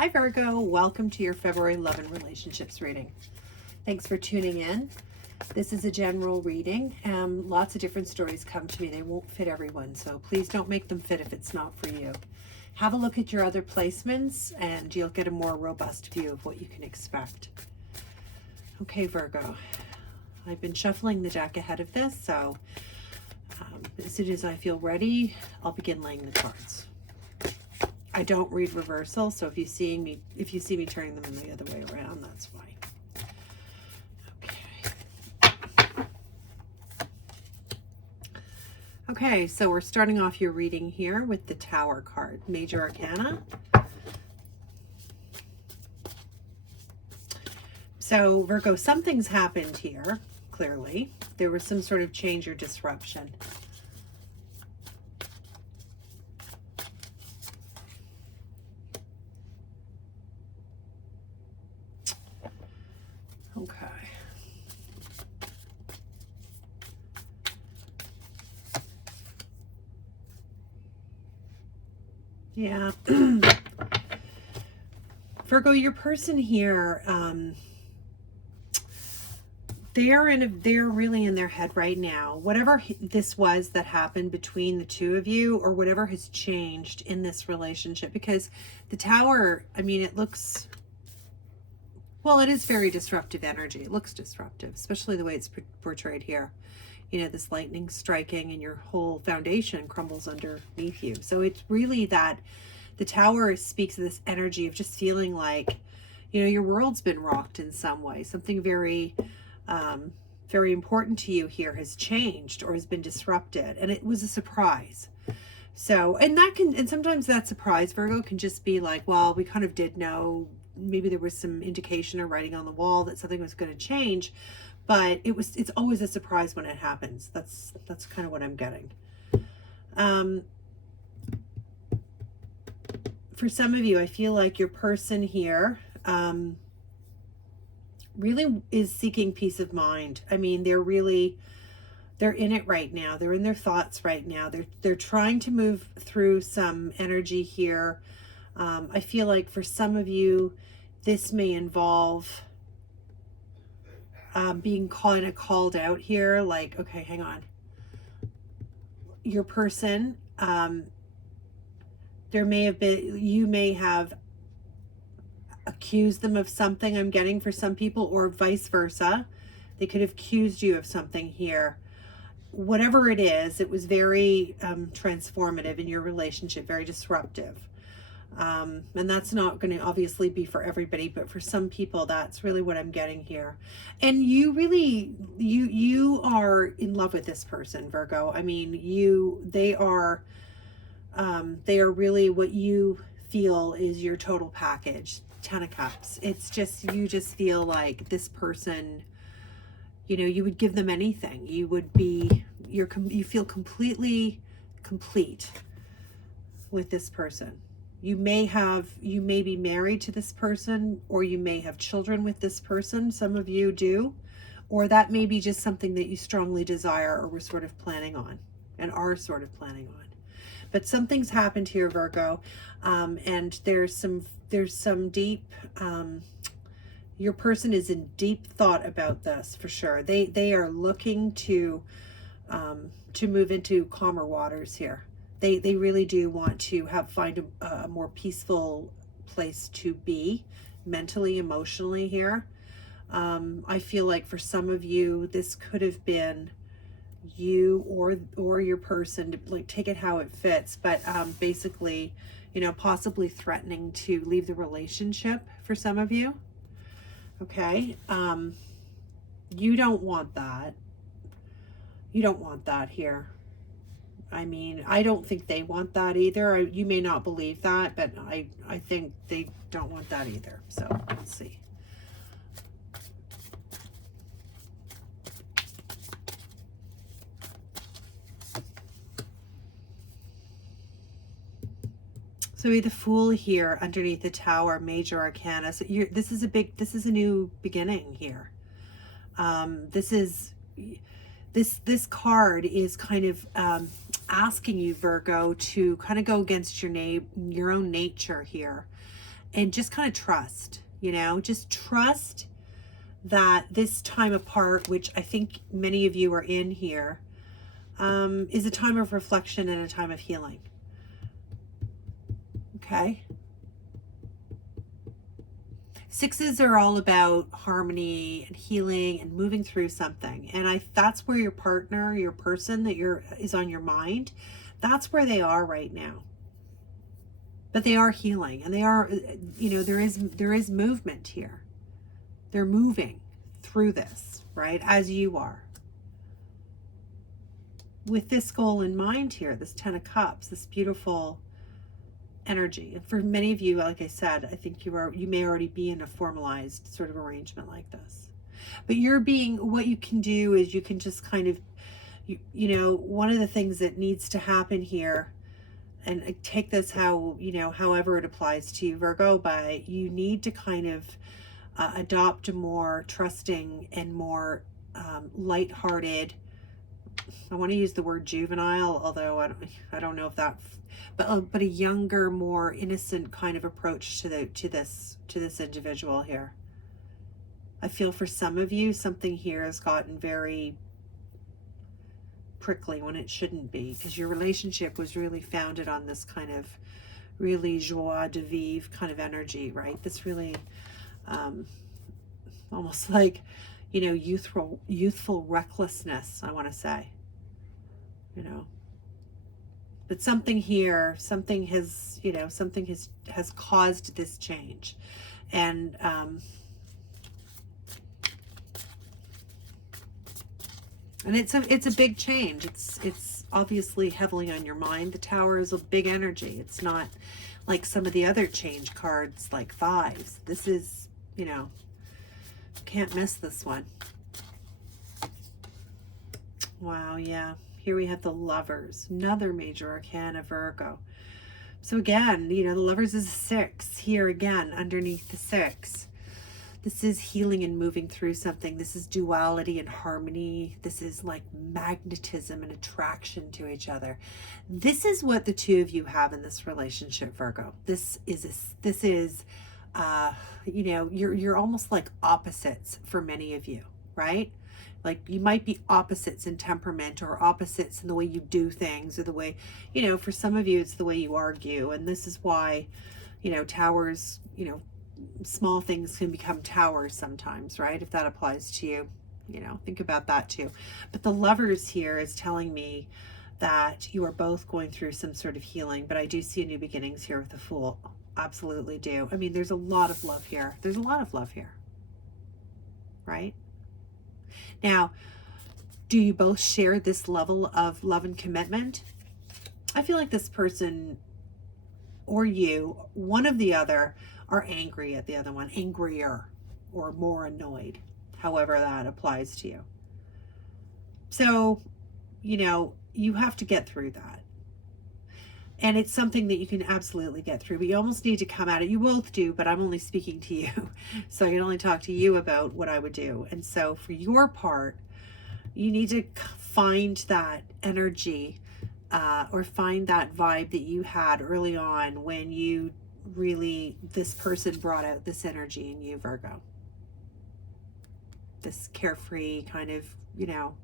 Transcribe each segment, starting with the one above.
Hi Virgo, welcome to your February love and relationships reading. Thanks for tuning in. This is a general reading. Lots of different stories come to me. They won't fit everyone, so please don't make them fit if it's not for you. Have a look at your other placements and you'll get a more robust view of what you can expect. Okay, Virgo, I've been shuffling the deck ahead of this, so as soon as I feel ready, I'll begin laying the cards. I don't read reversal, so if you see me turning them the other way around, that's fine. Okay, so we're starting off your reading here with the Tower card, Major Arcana. So Virgo, something's happened here, clearly. There was some sort of change or disruption. Okay. Yeah. Virgo, your person here, they're really in their head right now. Whatever this was that happened between the two of you, or whatever has changed in this relationship, because the Tower, I mean, it looks, well, it is very disruptive energy. It looks disruptive, especially the way it's portrayed here. You know, this lightning striking and your whole foundation crumbles underneath you. So it's really that the Tower speaks of this energy of just feeling like, you know, your world's been rocked in some way. Something very, very important to you here has changed or has been disrupted. And it was a surprise. So, and sometimes that surprise, Virgo, can just be like, well, we kind of did know, maybe there was some indication or writing on the wall that something was going to change, but it's always a surprise when it happens. That's kind of what I'm getting. For some of you, I feel like your person here really is seeking peace of mind. I mean, they're in it right now. They're in their thoughts right now. They're trying to move through some energy here. I feel like for some of you, this may involve being kind of called out here. Like, okay, hang on. Your person, you may have accused them of something, I'm getting, for some people, or vice versa. They could have accused you of something here. Whatever it is, it was very transformative in your relationship, very disruptive. And that's not going to obviously be for everybody, but for some people, that's really what I'm getting here. And you really, you are in love with this person, Virgo. I mean, they are really what you feel is your total package. 10 of Cups. It's just, you just feel like this person, you know, you would give them anything. You would be, you feel completely complete with this person. You may be married to this person, or you may have children with this person. Some of you do, or that may be just something that you strongly desire or were sort of planning on and are sort of planning on. But something's happened here, Virgo, and there's some deep, your person is in deep thought about this for sure. They are looking to move into calmer waters here. They really do want to find a more peaceful place to be mentally, emotionally here. I feel like for some of you, this could have been you or your person, to like take it how it fits, but basically, you know, possibly threatening to leave the relationship for some of you. Okay. You don't want that. You don't want that here. I mean, I don't think they want that either. You may not believe that, but I think they don't want that either. So let's see. So we have the Fool here underneath the Tower, Major Arcana. So this is a new beginning here. This card is kind of asking you, Virgo, to kind of go against your own nature here and just kind of trust, you know, just trust that this time apart, which I think many of you are in here, is a time of reflection and a time of healing. Okay. Sixes are all about harmony and healing and moving through something. And that's where your partner, your person that is on your mind, that's where they are right now. But they are healing, and they are, you know, there is movement here. They're moving through this, right? As you are. With this goal in mind here, this 10 of Cups, this beautiful energy. And for many of you, like I said, I think you may already be in a formalized sort of arrangement like this. But what you can do is you can just kind of, you know, one of the things that needs to happen here, and take this how, you know, however it applies to you, Virgo, but you need to kind of adopt a more trusting and more lighthearted, I want to use the word juvenile, although I don't know if that, but a younger, more innocent kind of approach to this individual here. I feel for some of you, something here has gotten very prickly when it shouldn't be, because your relationship was really founded on this kind of really joie de vivre kind of energy, right? This really almost like, you know, youthful recklessness, I want to say, you know. But something here, something has caused this change. And it's a big change. It's obviously heavily on your mind. The Tower is a big energy. It's not like some of the other change cards like fives. This is, you know, can't miss this one. Wow, yeah. Here we have the Lovers, another major arcana, Virgo. So again, you know, the Lovers is a 6 here again underneath the 6. This is healing and moving through something. This is duality and harmony. This is like magnetism and attraction to each other. This is what the two of you have in this relationship, Virgo. This is you know, you're almost like opposites for many of you, right? Like you might be opposites in temperament, or opposites in the way you do things, or the way, you know, for some of you, it's the way you argue. And this is why, you know, towers, you know, small things can become towers sometimes, right? If that applies to you, you know, think about that too. But the Lovers here is telling me that you are both going through some sort of healing, but I do see a new beginnings here with the Fool. Absolutely do. I mean, there's a lot of love here. There's a lot of love here, right? Now, do you both share this level of love and commitment? I feel like this person or you, one of the other, are angry at the other one, angrier or more annoyed, however that applies to you. So, you know, you have to get through that. And it's something that you can absolutely get through, but you almost need to come at it. You both do, but I'm only speaking to you. So I can only talk to you about what I would do. And so for your part, you need to find that energy or find that vibe that you had early on when you really, this person brought out this energy in you, Virgo. This carefree kind of, you know,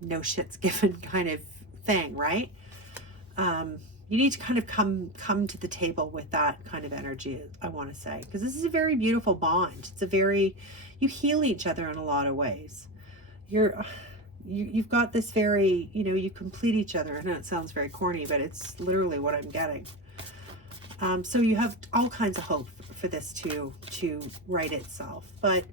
no shit's given kind of thing, right? You need to kind of come to the table with that kind of energy, I want to say, because this is a very beautiful bond. It's a very, you heal each other in a lot of ways. You've got this very, you know, you complete each other. I know it sounds very corny, but it's literally what I'm getting. So you have all kinds of hope for this to right itself, but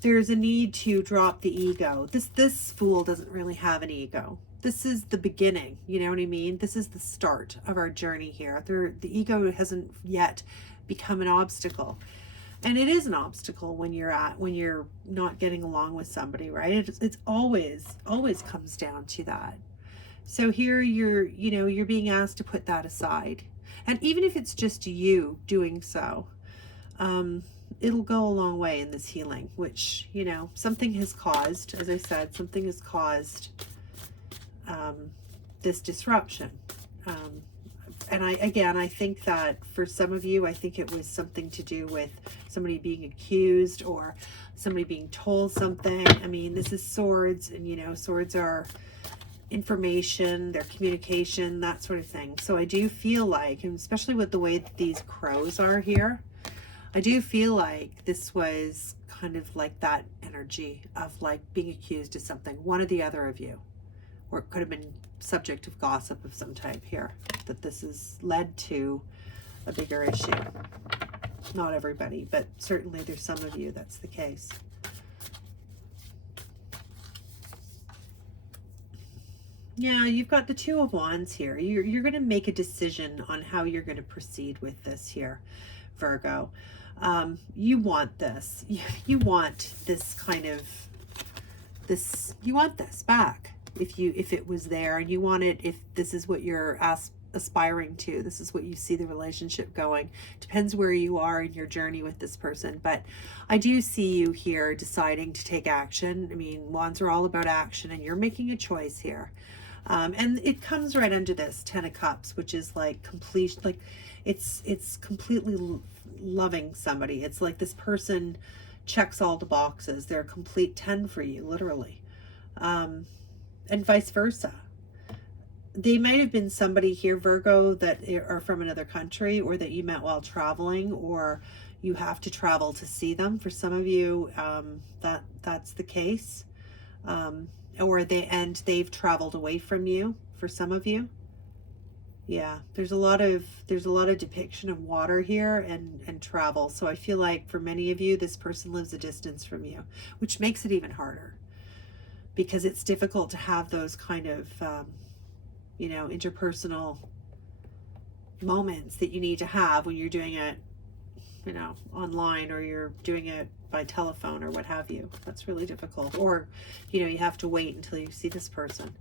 there's a need to drop the ego. This Fool doesn't really have an ego. This is the beginning, you know what I mean? This is the start of our journey here. The ego hasn't yet become an obstacle. And it is an obstacle when you're not getting along with somebody, right? It's always comes down to that. So here you're being asked to put that aside. And even if it's just you doing so, it'll go a long way in this healing, which, you know, something has caused, as I said, something has caused this disruption. and I think that for some of you, I think it was something to do with somebody being accused or somebody being told something. I mean, this is swords, and you know, swords are information, their communication, that sort of thing. So I do feel like, and especially with the way that these crows are here, I do feel like this was kind of like that energy of like being accused of something, one or the other of you, or it could have been subject of gossip of some type here, that this has led to a bigger issue. Not everybody, but certainly there's some of you that's the case. Yeah, you've got the Two of Wands here. You're going to make a decision on how you're going to proceed with this here, Virgo. You want this. You want this kind of this. You want this back. If it was there, and you want it, if this is what you're aspiring to, this is what you see the relationship going. Depends where you are in your journey with this person, but I do see you here deciding to take action. I mean, wands are all about action, and you're making a choice here. And it comes right under this Ten of Cups, which is like complete, like it's completely loving somebody. It's like this person checks all the boxes. They're a complete 10 for you, literally. And vice versa. They might have been somebody here, Virgo, that are from another country, or that you met while traveling, or you have to travel to see them. For some of you, that's the case. Or they've traveled away from you for some of you. Yeah, there's a lot of depiction of water here and travel. So I feel like for many of you, this person lives a distance from you, which makes it even harder, because it's difficult to have those kind of you know, interpersonal moments that you need to have when you're doing it, you know, online, or you're doing it by telephone or what have you. That's really difficult. Or, you know, you have to wait until you see this person.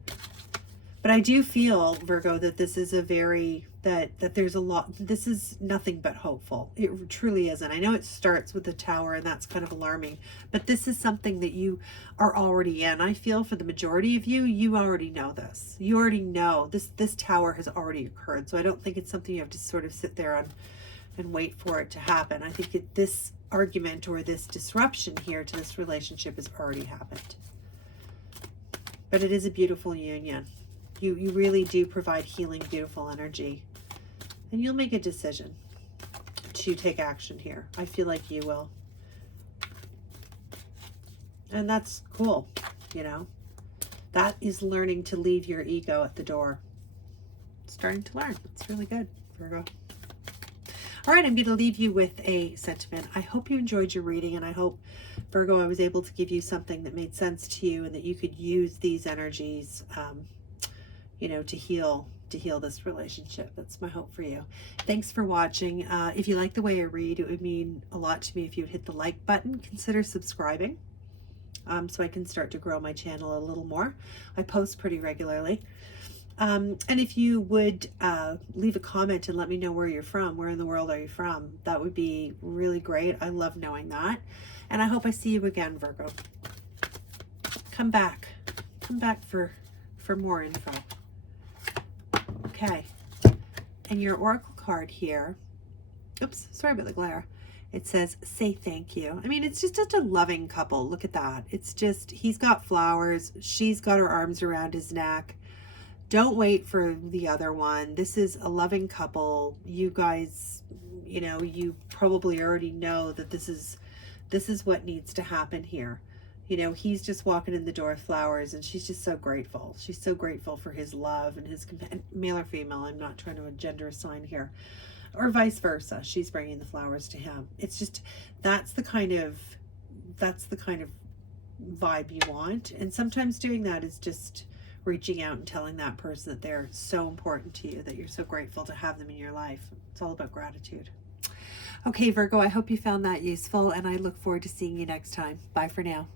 But I do feel, Virgo, that this is a very, that there's a lot, this is nothing but hopeful. It truly isn't. I know it starts with the Tower, and that's kind of alarming, but this is something that you are already in. I feel for the majority of you, you already know this. You already know this Tower has already occurred. So I don't think it's something you have to sort of sit there and wait for it to happen. I think this argument or this disruption here to this relationship has already happened. But it is a beautiful union. You really do provide healing, beautiful energy. And you'll make a decision to take action here. I feel like you will. And that's cool, you know. That is learning to leave your ego at the door. Starting to learn. It's really good, Virgo. All right, I'm going to leave you with a sentiment. I hope you enjoyed your reading, and I hope, Virgo, I was able to give you something that made sense to you, and that you could use these energies you know, to heal this relationship. That's my hope for you. Thanks for watching. If you like the way I read, it would mean a lot to me if you would hit the like button. Consider subscribing so I can start to grow my channel a little more. I post pretty regularly. And if you would leave a comment and let me know where you're from, where in the world are you from, that would be really great. I love knowing that. And I hope I see you again, Virgo. Come back for more info. Okay, and your oracle card here, oops, sorry about the glare. It says, say thank you. I mean, it's just such a loving couple. Look at that. It's just, he's got flowers. She's got her arms around his neck. Don't wait for the other one. This is a loving couple. You guys, you know, you probably already know that this is what needs to happen here. You know, he's just walking in the door with flowers, and she's just so grateful. She's so grateful for his love and his male or female. I'm not trying to gender assign here, or vice versa. She's bringing the flowers to him. It's just, that's the kind of vibe you want. And sometimes doing that is just reaching out and telling that person that they're so important to you, that you're so grateful to have them in your life. It's all about gratitude. Okay, Virgo, I hope you found that useful, and I look forward to seeing you next time. Bye for now.